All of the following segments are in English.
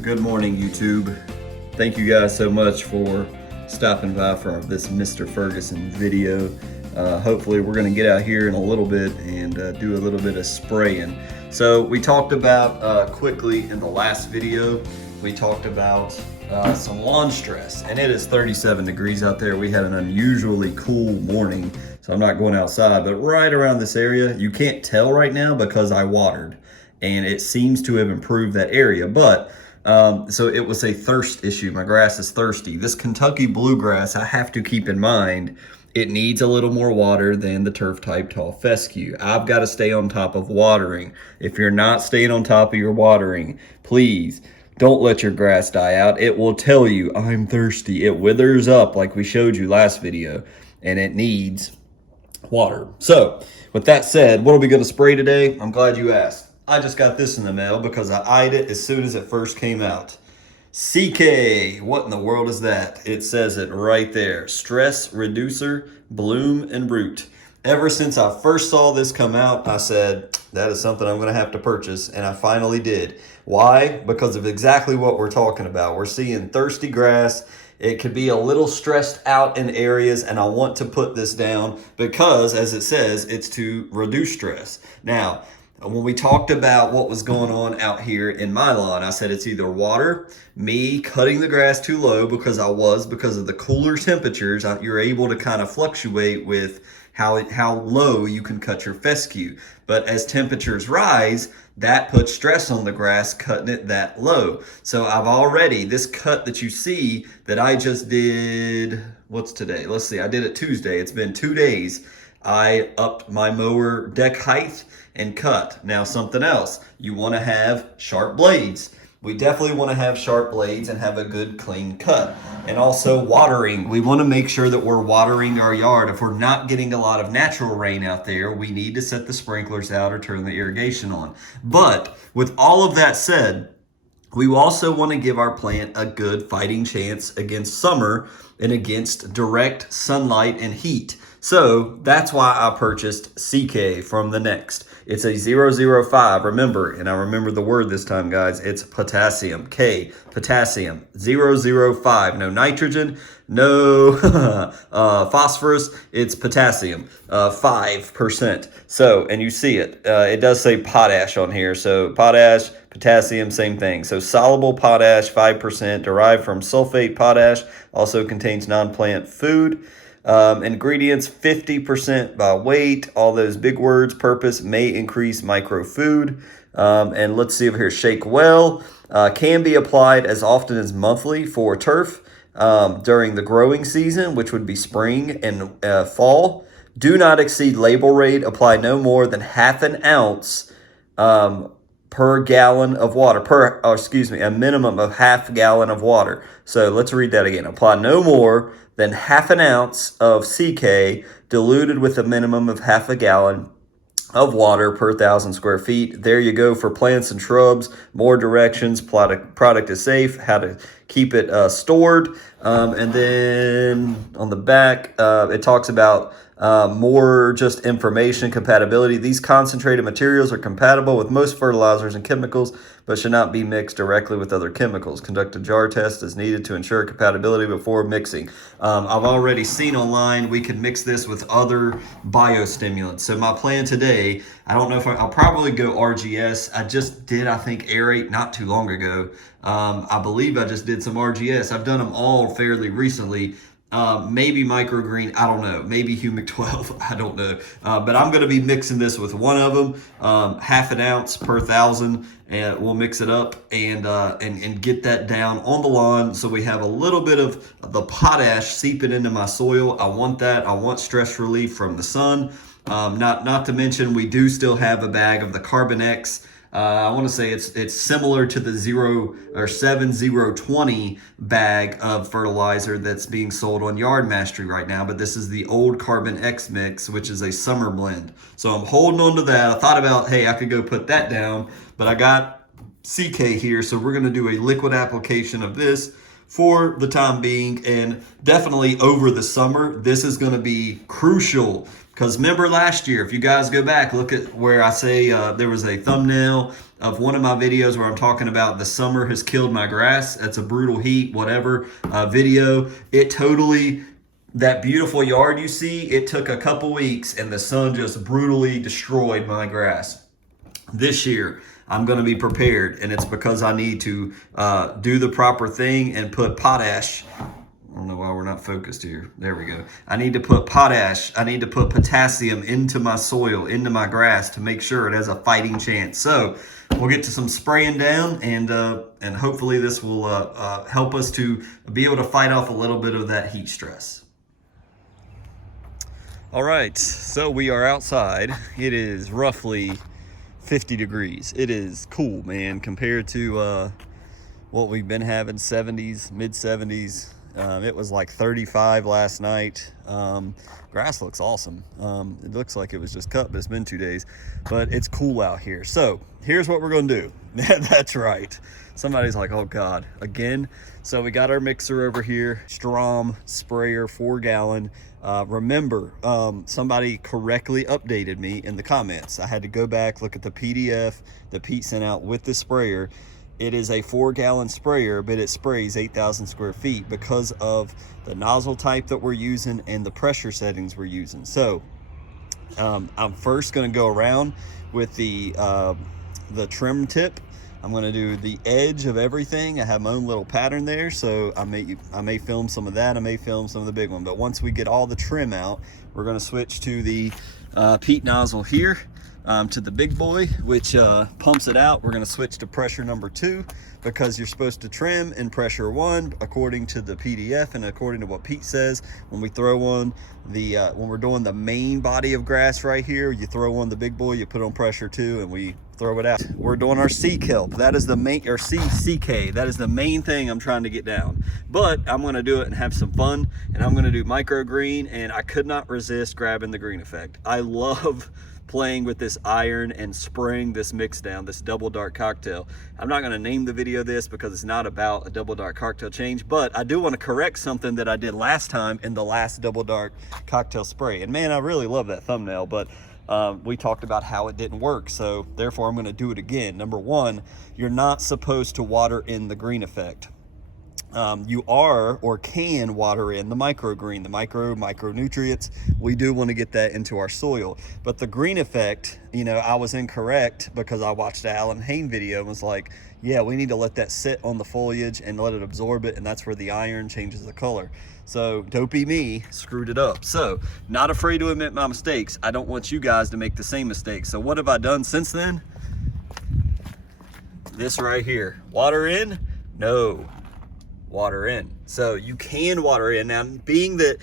So good morning, YouTube. Thank you guys so much for stopping by for this Mr. Ferguson video. Hopefully we're going to get out here in a little bit and do a little bit of spraying. So we talked about quickly in the last video, we talked about some lawn stress, and it is 37 degrees out there. We had an unusually cool morning, so I'm not going outside, but right around this area, you can't tell right now because I watered, and it seems to have improved that area. But so it was a thirst issue. My grass is thirsty. This Kentucky bluegrass, I have to keep in mind, it needs a little more water than the turf type tall fescue. I've got to stay on top of watering. If you're not staying on top of your watering, please don't let your grass die out. It will tell you, I'm thirsty. It withers up like we showed you last video, and it needs water. So with that said, what are we going to spray today? I'm glad you asked. I just got this in the mail because I eyed it as soon as it first came out. CK, what in the world is that? It says it right there. Stress Reducer, Bloom and Root. Ever since I first saw this come out, I said, that is something I'm going to have to purchase, and I finally did. Why? Because of exactly what we're talking about. We're seeing thirsty grass. It could be a little stressed out in areas, and I want to put this down because, as it says, it's to reduce stress. Now, when we talked about what was going on out here in my lawn, I said it's either water, me cutting the grass too low because of the cooler temperatures. You're able to kind of fluctuate with how low you can cut your fescue. But as temperatures rise, that puts stress on the grass, cutting it that low. So this cut that you see that I just did, what's today? Let's see, I did it Tuesday. It's been 2 days. I upped my mower deck height and cut. Now something else, you want to have sharp blades. We definitely want to have sharp blades and have a good clean cut. And also watering. We want to make sure that we're watering our yard. If we're not getting a lot of natural rain out there, we need to set the sprinklers out or turn the irrigation on. But with all of that said, we also want to give our plant a good fighting chance against summer and against direct sunlight and heat. So that's why I purchased CK from the Next. It's a 005. Remember, and I remember the word this time, guys, it's potassium. K, potassium, 005. No nitrogen, no phosphorus, it's potassium, 5%. So, and you see it. It does say potash on here. So potash, potassium, same thing. So soluble potash, 5%, derived from sulfate potash, also contains non-plant food. Ingredients, 50% by weight. All those big words. Purpose, may increase micro food. And let's see over here. Shake well. Can be applied as often as monthly for turf during the growing season, which would be spring and fall. Do not exceed label rate. Apply no more than half an ounce per gallon of water. A minimum of half gallon of water. So let's read that again. Apply no more than half an ounce of CK diluted with a minimum of half a gallon of water per 1,000 square feet. There you go for plants and shrubs. More directions. Product is safe. How to keep it stored. And then on the back, it talks about more just information, compatibility. These concentrated materials are compatible with most fertilizers and chemicals, but should not be mixed directly with other chemicals. Conduct a jar test as needed to ensure compatibility before mixing. I've already seen online we can mix this with other biostimulants. So my plan today, I don't know if I'll probably go RGS. I just did, I think, aerate not too long ago. I believe I just did some RGS. I've done them all fairly recently. Maybe microgreen, I don't know. Maybe humic 12, I don't know. But I'm going to be mixing this with one of them, half an ounce per 1,000, and we'll mix it up and get that down on the lawn so we have a little bit of the potash seeping into my soil. I want that. I want stress relief from the sun. Not to mention we do still have a bag of the Carbon X. I want to say it's similar to the 7020 bag of fertilizer that's being sold on Yard Mastery right now, but this is the old Carbon X mix, which is a summer blend. So I'm holding on to that. I thought about, hey, I could go put that down, but I got CK here, so we're going to do a liquid application of this for the time being, and definitely over the summer. This is going to be crucial because remember last year, if you guys go back, look at where I say there was a thumbnail of one of my videos where I'm talking about the summer has killed my grass. That's a brutal heat, whatever video. It totally, that beautiful yard you see, it took a couple weeks and the sun just brutally destroyed my grass. This year, I'm going to be prepared, and it's because I need to do the proper thing and put potash. I don't know why we're not focused here. There we go. I need to put potash. I need to put potassium into my soil, into my grass to make sure it has a fighting chance. So we'll get to some spraying down, and hopefully this will help us to be able to fight off a little bit of that heat stress. All right, so we are outside. It is roughly 50 degrees. It is cool, man, compared to what we've been having, 70s, mid 70s. It was like 35 last night. Grass looks awesome. It looks like it was just cut, but it's been 2 days. But it's cool out here. So here's what we're gonna do. That's right. Somebody's like, oh God, again? So we got our mixer over here, Strom sprayer, 4-gallon. Remember, somebody correctly updated me in the comments. I had to go back, look at the PDF that Pete sent out with the sprayer. It is a 4-gallon sprayer, but it sprays 8,000 square feet because of the nozzle type that we're using and the pressure settings we're using. So I'm first going to go around with the trim tip. I'm going to do the edge of everything. I have my own little pattern there, so I may film some of that. I may film some of the big one. But once we get all the trim out, we're going to switch to the Pete nozzle here. To the big boy, which pumps it out. We're going to switch to pressure number 2 because you're supposed to trim in pressure 1 according to the PDF and according to what Pete says. When we throw on the when we're doing the main body of grass right here, you throw on the big boy, you put on pressure 2, and we throw it out. We're doing our sea kelp. That is the main, or CK. That is the main thing I'm trying to get down. But I'm going to do it and have some fun, and I'm going to do microgreen, and I could not resist grabbing the green effect. I love playing with this iron and spraying this mix down, this double dark cocktail. I'm not going to name the video this because it's not about a double dark cocktail change, but I do want to correct something that I did last time in the last double dark cocktail spray. And man, I really love that thumbnail, but we talked about how it didn't work, so therefore I'm going to do it again. Number 1, you're not supposed to water in the green effect. You are or can water in the microgreen, the micronutrients. We do want to get that into our soil. But the green effect, you know, I was incorrect because I watched the Alan Hain video and was like, yeah, we need to let that sit on the foliage and let it absorb it, and that's where the iron changes the color. So dopey me screwed it up. So not afraid to admit my mistakes. I don't want you guys to make the same mistakes. So what have I done since then? This right here. Water in? No. Water in. So you can water in. Now, being that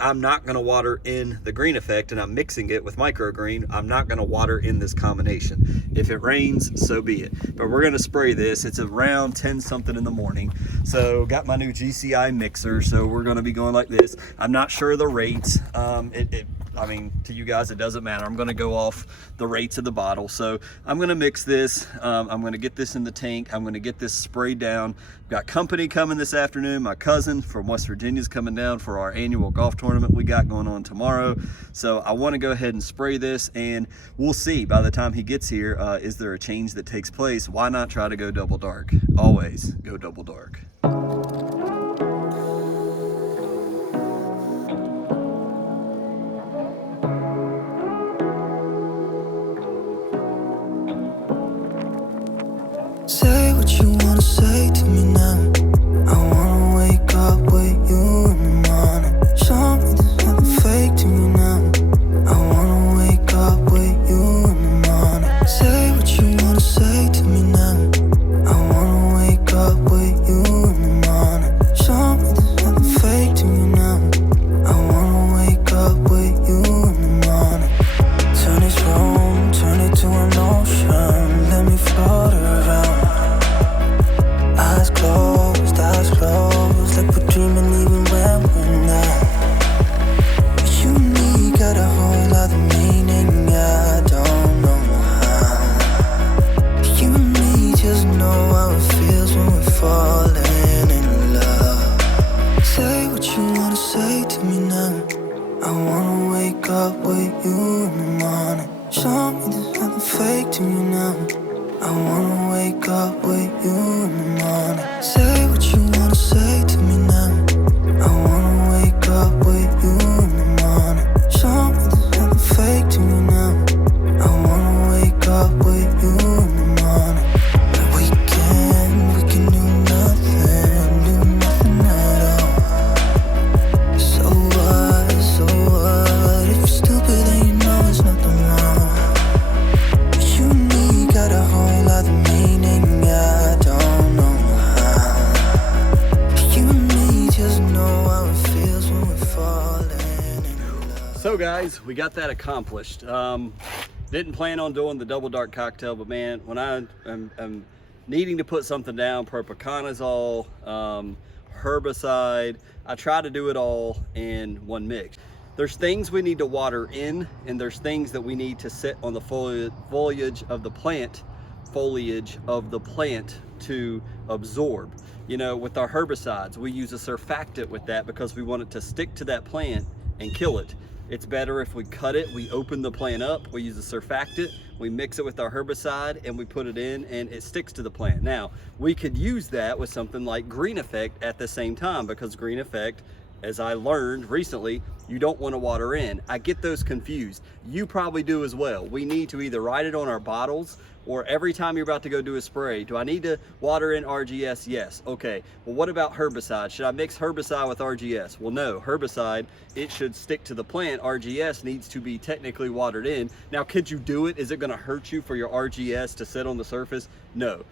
I'm not going to water in the green effect and I'm mixing it with microgreen, I'm not going to water in this combination. If it rains, so be it. But we're going to spray this. It's around 10 something in the morning. So got my new GCI mixer. So we're going to be going like this. I'm not sure the rates. I mean, to you guys, it doesn't matter. I'm going to go off the rates of the bottle. So I'm going to mix this. I'm going to get this in the tank. I'm going to get this sprayed down. We've got company coming this afternoon. My cousin from West Virginia is coming down for our annual golf tournament we got going on tomorrow. So I want to go ahead and spray this, and we'll see by the time he gets here, is there a change that takes place? Why not try to go double dark? Always go double dark. Say what you wanna say to me now. I wanna wake up with you in the morning. Show me there's nothing fake to me now. I wanna wake up with you in the morning. Say what you wanna say to me now. I wanna wake up with you in the morning. Show me there's nothing fake to me now. I wanna wake up with you in the morning. Turn this room, turn it to an ocean. Let me float around. I guys, we got that accomplished. Didn't plan on doing the double dark cocktail, but man, when I'm needing to put something down, propiconazole, herbicide, I try to do it all in one mix. There's things we need to water in, and there's things that we need to sit on the foliage of the plant to absorb. You know, with our herbicides, we use a surfactant with that because we want it to stick to that plant and kill it. It's better if we cut it, we open the plant up, we use a surfactant, we mix it with our herbicide, and we put it in, and it sticks to the plant. Now, we could use that with something like Green Effect at the same time, because Green Effect, as I learned recently, you don't want to water in. I get those confused. You probably do as well. We need to either write it on our bottles, or every time you're about to go do a spray, do I need to water in RGS? Yes. Okay. Well, what about herbicide? Should I mix herbicide with RGS? Well, no. Herbicide, it should stick to the plant. RGS needs to be technically watered in. Now, could you do it? Is it going to hurt you for your RGS to sit on the surface? No.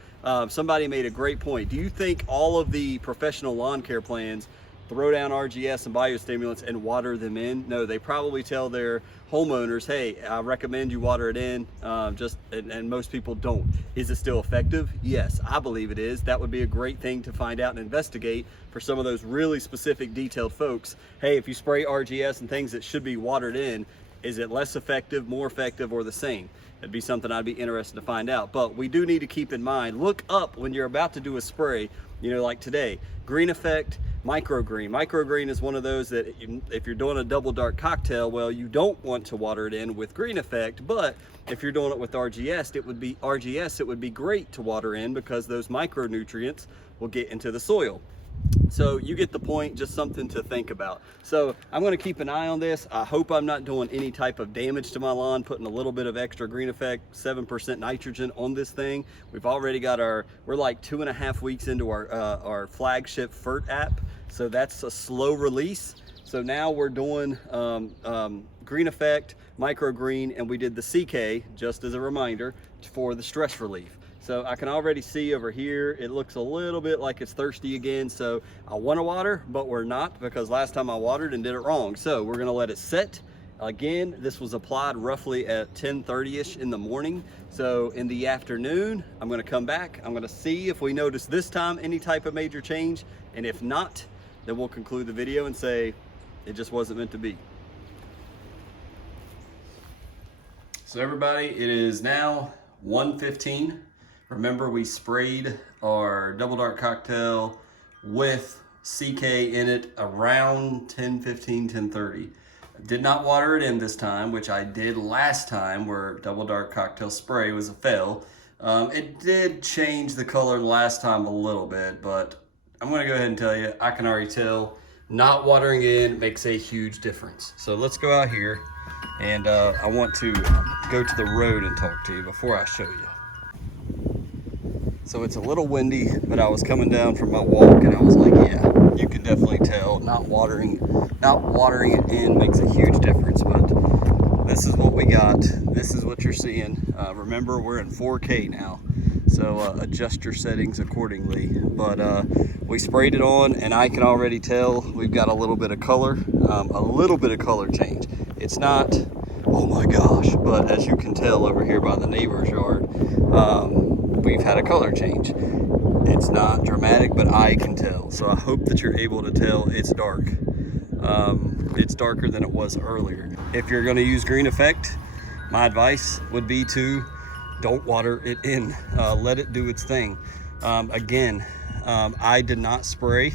Somebody made a great point. Do you think all of the professional lawn care plans throw down RGS and biostimulants and water them in? No, they probably tell their homeowners, hey, I recommend you water it in, and most people don't. Is it still effective? Yes, I believe it is. That would be a great thing to find out and investigate for some of those really specific, detailed folks. Hey, if you spray RGS and things that should be watered in, is it less effective, more effective, or the same? That'd be something I'd be interested to find out. But we do need to keep in mind, look up when you're about to do a spray, you know, like today, Green Effect, Microgreen. Microgreen is one of those that if you're doing a double dark cocktail, well, you don't want to water it in with Green Effect, but if you're doing it with RGS, it would be great to water in because those micronutrients will get into the soil. So you get the point, just something to think about. So I'm going to keep an eye on this. I hope I'm not doing any type of damage to my lawn, putting a little bit of extra Green Effect, 7% nitrogen on this thing. We've already got we're like 2.5 weeks into our flagship FERT app. So that's a slow release. So now we're doing Green Effect, Microgreen, and we did the CK, just as a reminder, for the stress relief. So I can already see over here, it looks a little bit like it's thirsty again. So I want to water, but we're not, because last time I watered and did it wrong. So we're going to let it set. Again, this was applied roughly at 10:30ish in the morning. So in the afternoon, I'm going to come back. I'm going to see if we notice this time any type of major change. And if not, then we'll conclude the video and say it just wasn't meant to be. So everybody, it is now 1:15. Remember, we sprayed our double dark cocktail with CK in it around 10:15, 10:30. Did not water it in this time, which I did last time where double dark cocktail spray was a fail. It did change the color last time a little bit, but I'm gonna go ahead and tell you, I can already tell not watering in makes a huge difference. So let's go out here, and I want to go to the road and talk to you before I show you. So it's a little windy, but I was coming down from my walk and I was like, yeah, you can definitely tell not watering it in makes a huge difference. But this is what we got. This is what you're seeing. Remember, we're in 4K now, so adjust your settings accordingly. But we sprayed it on, and I can already tell we've got a little bit of color change. It's not, oh my gosh, but as you can tell over here by the neighbor's yard, we've had a color change. It's not dramatic, but I can tell. So I hope that you're able to tell it's dark. It's darker than it was earlier. If you're going to use Green Effect, my advice would be to don't water it in. Let it do its thing. I did not spray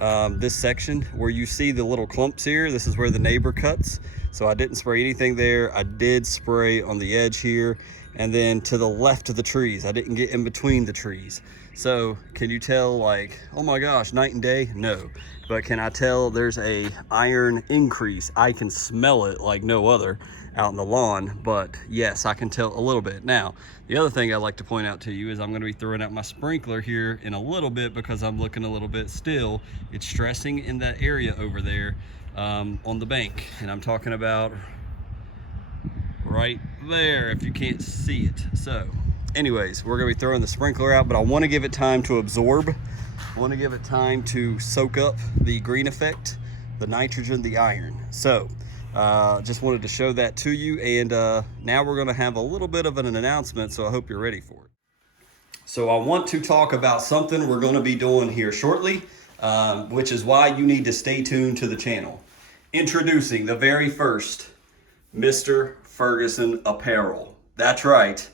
this section where you see the little clumps here. This is where the neighbor cuts. So I didn't spray anything there. I did spray on the edge here, and then to the left of the trees. I didn't get in between the trees. So can you tell, like, oh my gosh, night and day? No. But can I tell there's a iron increase? I can smell it like no other out in the lawn, but yes, I can tell a little bit. Now, the other thing I'd like to point out to you is I'm gonna be throwing out my sprinkler here in a little bit because I'm looking a little bit still. It's stressing in that area over there on the bank. And I'm talking about right there, if you can't see it. So anyways, we're gonna be throwing the sprinkler out, but I wanna give it time to absorb. I wanna give it time to soak up the Green Effect, the nitrogen, the iron. So Just wanted to show that to you, and now we're going to have a little bit of an announcement, so I hope you're ready for it. So I want to talk about something we're going to be doing here shortly, which is why you need to stay tuned to the channel. Introducing the very first Mr. Ferguson apparel. That's right.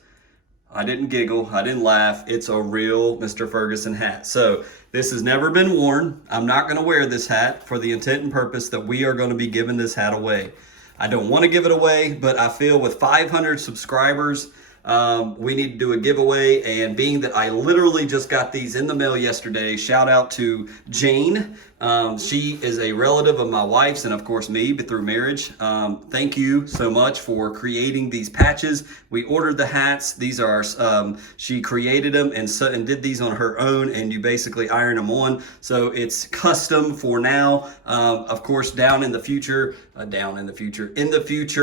I didn't giggle, I didn't laugh. It's a real Mr. Ferguson hat. So this has never been worn. I'm not gonna wear this hat for the intent and purpose that we are gonna be giving this hat away. I don't wanna give it away, but I feel with 500 subscribers, we need to do a giveaway, and being that I literally just got these in the mail yesterday, shout out to Jane. She is a relative of my wife's and of course me, but through marriage. Thank you so much for creating these patches. We ordered the hats. These are, she created them and did these on her own, and you basically iron them on. So it's custom for now. Of course, in the future,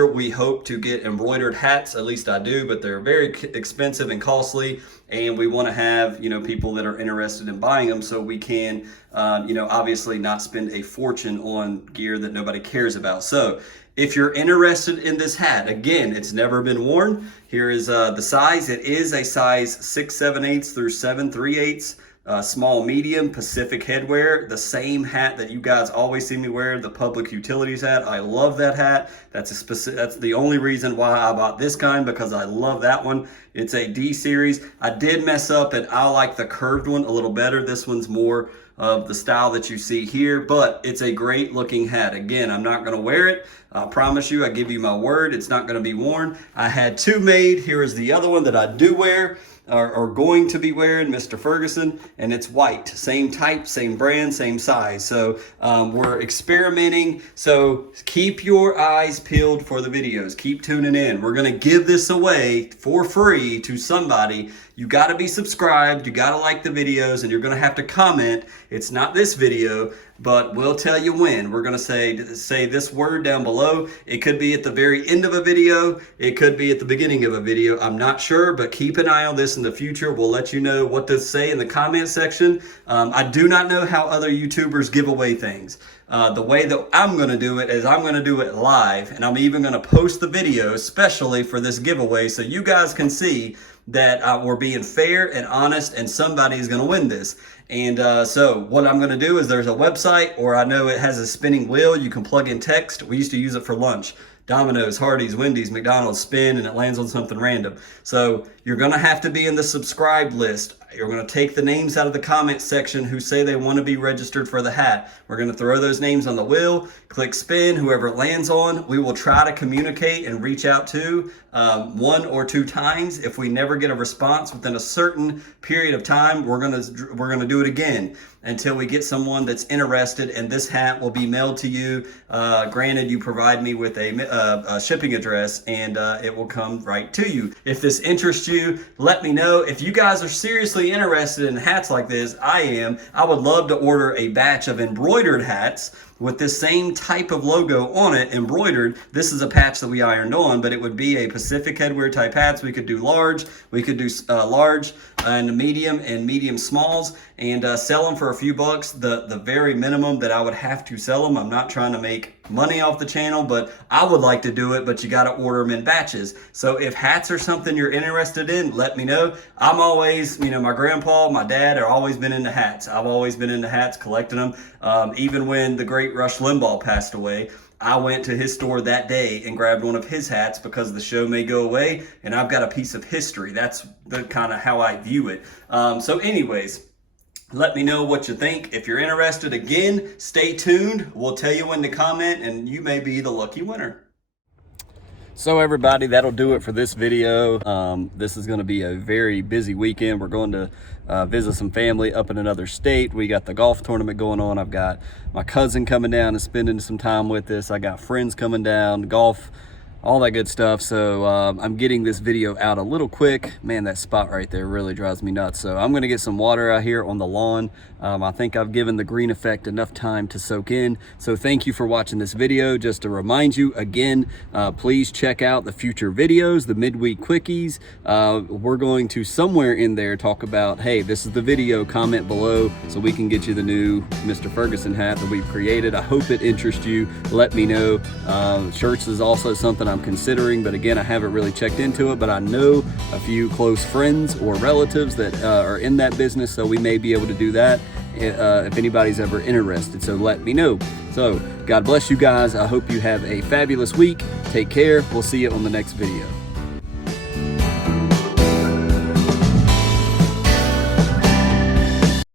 we hope to get embroidered hats. At least I do, but they're very expensive and costly. And we want to have, people that are interested in buying them so we can, obviously not spend a fortune on gear that nobody cares about. So if you're interested in this hat, again, it's never been worn. Here is the size. It is a size 6/7/8 through 7/3/8. Small, medium, Pacific headwear, the same hat that you guys always see me wear, the Public Utilities hat. I love that hat. That's the only reason why I bought this kind, because I love that one. It's a D series. I did mess up and I like the curved one a little better. This one's more of the style that you see here, but it's a great looking hat. Again, I'm not gonna wear it. I promise you, I give you my word, it's not gonna be worn. I had two made. Here is the other one that I do wear. Are going to be wearing, Mr. Ferguson, and it's white. Same type, same brand, same size. So we're experimenting. So keep your eyes peeled for the videos. Keep tuning in. We're gonna give this away for free to somebody. You gotta be subscribed, you gotta like the videos, and you're gonna have to comment. It's not this video, but we'll tell you when. We're gonna say this word down below. It could be at the very end of a video. It could be at the beginning of a video. I'm not sure, but keep an eye on this in the future. We'll let you know what to say in the comment section. I do not know how other YouTubers give away things. The way that I'm gonna do it is I'm gonna do it live, and I'm even gonna post the video especially for this giveaway so you guys can see that we're being fair and honest, and somebody is going to win this. And so what I'm going to do is there's a website, or I know it has a spinning wheel. You can plug in text. We used to use it for lunch. Domino's, Hardee's, Wendy's, McDonald's, spin, and it lands on something random. So you're going to have to be in the subscribe list. You're going to take the names out of the comment section who say they want to be registered for the hat. We're going to throw those names on the wheel, click spin, whoever it lands on. We will try to communicate and reach out to 1 or 2 times. If we never get a response within a certain period of time, we're going to do it again until we get someone that's interested, and this hat will be mailed to you. Granted, you provide me with a shipping address, and it will come right to you. If this interests you, let me know. If you guys are seriously interested in hats like this, I am. I would love to order a batch of embroidered hats with this same type of logo on it, embroidered. This is a patch that we ironed on, but it would be a Pacific headwear type hats. We could do large, we could do large and medium smalls, and sell them for a few bucks. The very minimum that I would have to sell them. I'm not trying to make money off the channel, but I would like to do it, but you got to order them in batches. So if hats are something you're interested in, let me know. I'm always, my grandpa, my dad are always been into hats. I've always been into hats, collecting them. Even when the great Rush Limbaugh passed away, I went to his store that day and grabbed one of his hats because the show may go away, and I've got a piece of history. That's the kind of how I view it. So anyways, let me know what you think. If you're interested, again, stay tuned. We'll tell you when to comment, and you may be the lucky winner. So everybody, that'll do it for this video. This is going to be a very busy weekend. We're going to visit some family up in another state. We got the golf tournament going on. I've got my cousin coming down and spending some time with us. I got friends coming down, golf all that good stuff. So I'm getting this video out a little quick. Man, that spot right there really drives me nuts. So I'm gonna get some water out here on the lawn. I think I've given the green effect enough time to soak in. So thank you for watching this video. Just to remind you again, please check out the future videos, the midweek quickies. We're going to somewhere in there talk about, hey, this is the video, comment below so we can get you the new Mr. Ferguson hat that we've created. I hope it interests you. Let me know. Shirts is also something I'm considering, but again, I haven't really checked into it, but I know a few close friends or relatives that are in that business, so we may be able to do that if anybody's ever interested. So let me know. So God bless you guys. I hope you have a fabulous week. Take care. We'll see you on the next video.